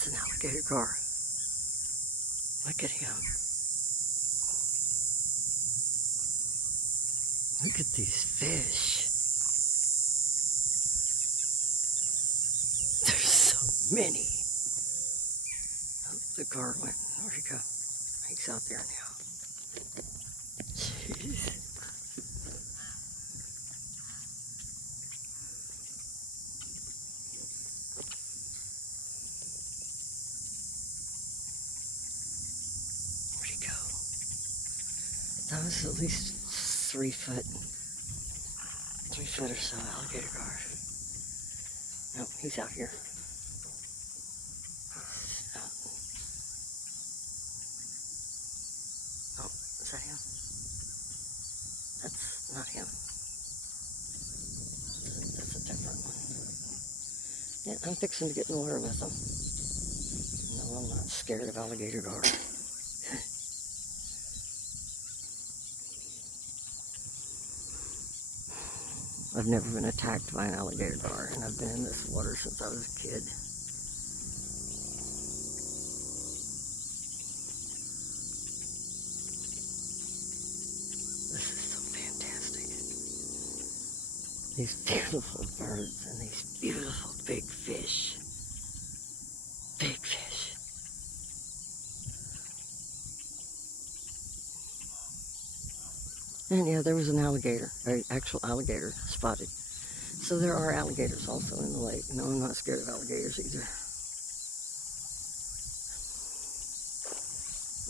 That's an alligator gar. Look at him. Look at these fish. There's so many. Oh, the gar went. Where'd he go? He's out there now. Jeez. Where'd he go? That was at least 3 foot. 3 foot or so alligator gar. No, he's out here. Oh, is that him? That's not him. That's a different one. Yeah, I'm fixing to get in the water with them. No, I'm not scared of alligator gar. I've never been attacked by an alligator gar, and I've been in this water since I was a kid. This is so fantastic. These beautiful birds and these beautiful big fish. Big fish. And yeah, there was an alligator, an actual alligator spotted. So there are alligators also in the lake. No, I'm not scared of alligators either.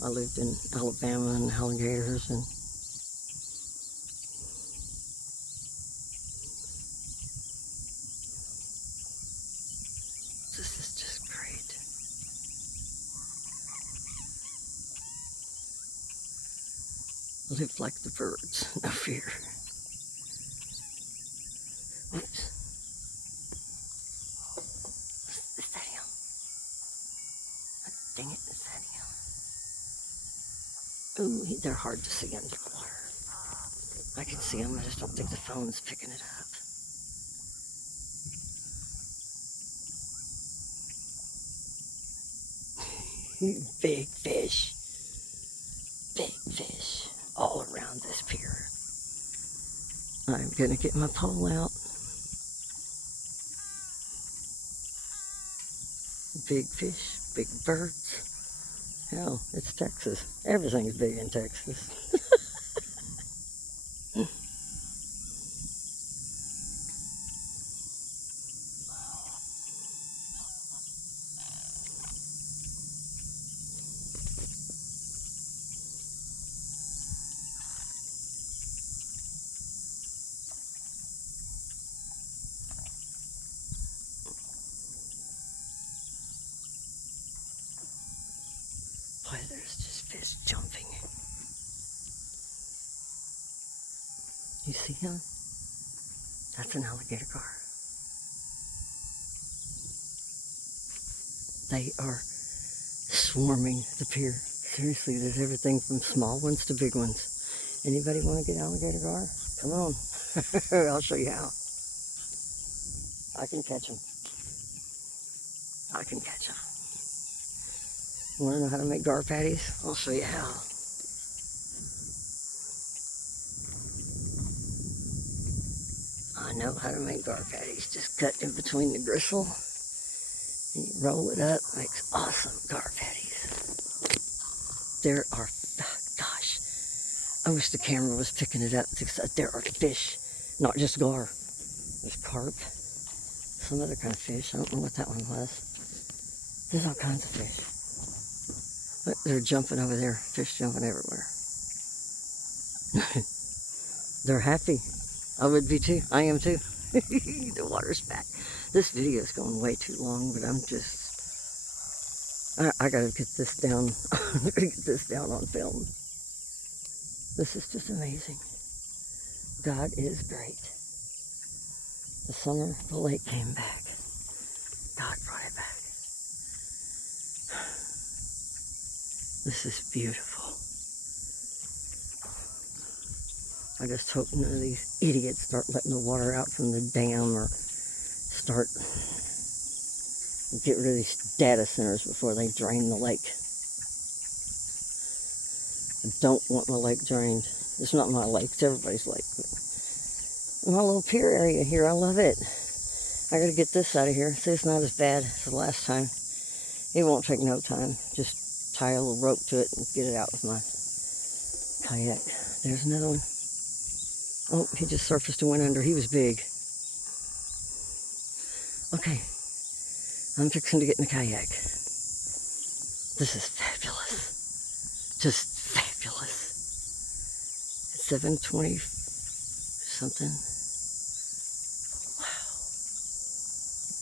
I lived in Alabama and alligators, and this is just great. Live like the birds, no fear. Oops. Is that him? Dang it, is that him? Ooh, they're hard to see under the water. I can see them, I just don't think the phone's picking it up. Big fish. Big fish all around this pier. I'm gonna get my pole out. Big fish, big birds. Hell, it's Texas. Everything's big in Texas. Boy, there's just fish jumping. You see him? That's an alligator gar. They are swarming the pier. Seriously, there's everything from small ones to big ones. Anybody want to get alligator gar? Come on. I'll show you how. I can catch them. I can catch them. Want to know how to make gar patties? I'll show you how. I know how to make gar patties. Just cut in between the gristle and you roll it up. Makes awesome gar patties. There are, gosh, I wish the camera was picking it up. There are fish, not just gar. There's carp, some other kind of fish. I don't know what that one was. There's all kinds of fish. But they're jumping over there. Fish jumping everywhere. They're happy. I would be too. I am too. The water's back. This video is going way too long, but I'm just... I gotta get this down. I gotta get this down on film. This is just amazing. God is great. The summer, the lake came back. God brought it back. This is beautiful. I just hope none of these idiots start letting the water out from the dam or start Get rid of these data centers before they drain the lake. I don't want my lake drained. It's not my lake, it's everybody's lake. But my little pier area here, I love it. I gotta get this out of here. See, it's not as bad as the last time. It won't take no time. Just tie a little rope to it and get it out with my kayak. There's another one. Oh, he just surfaced and went under. He was big. Okay, I'm fixing to get in the kayak. This is fabulous. Just fabulous. It's 7:20 something.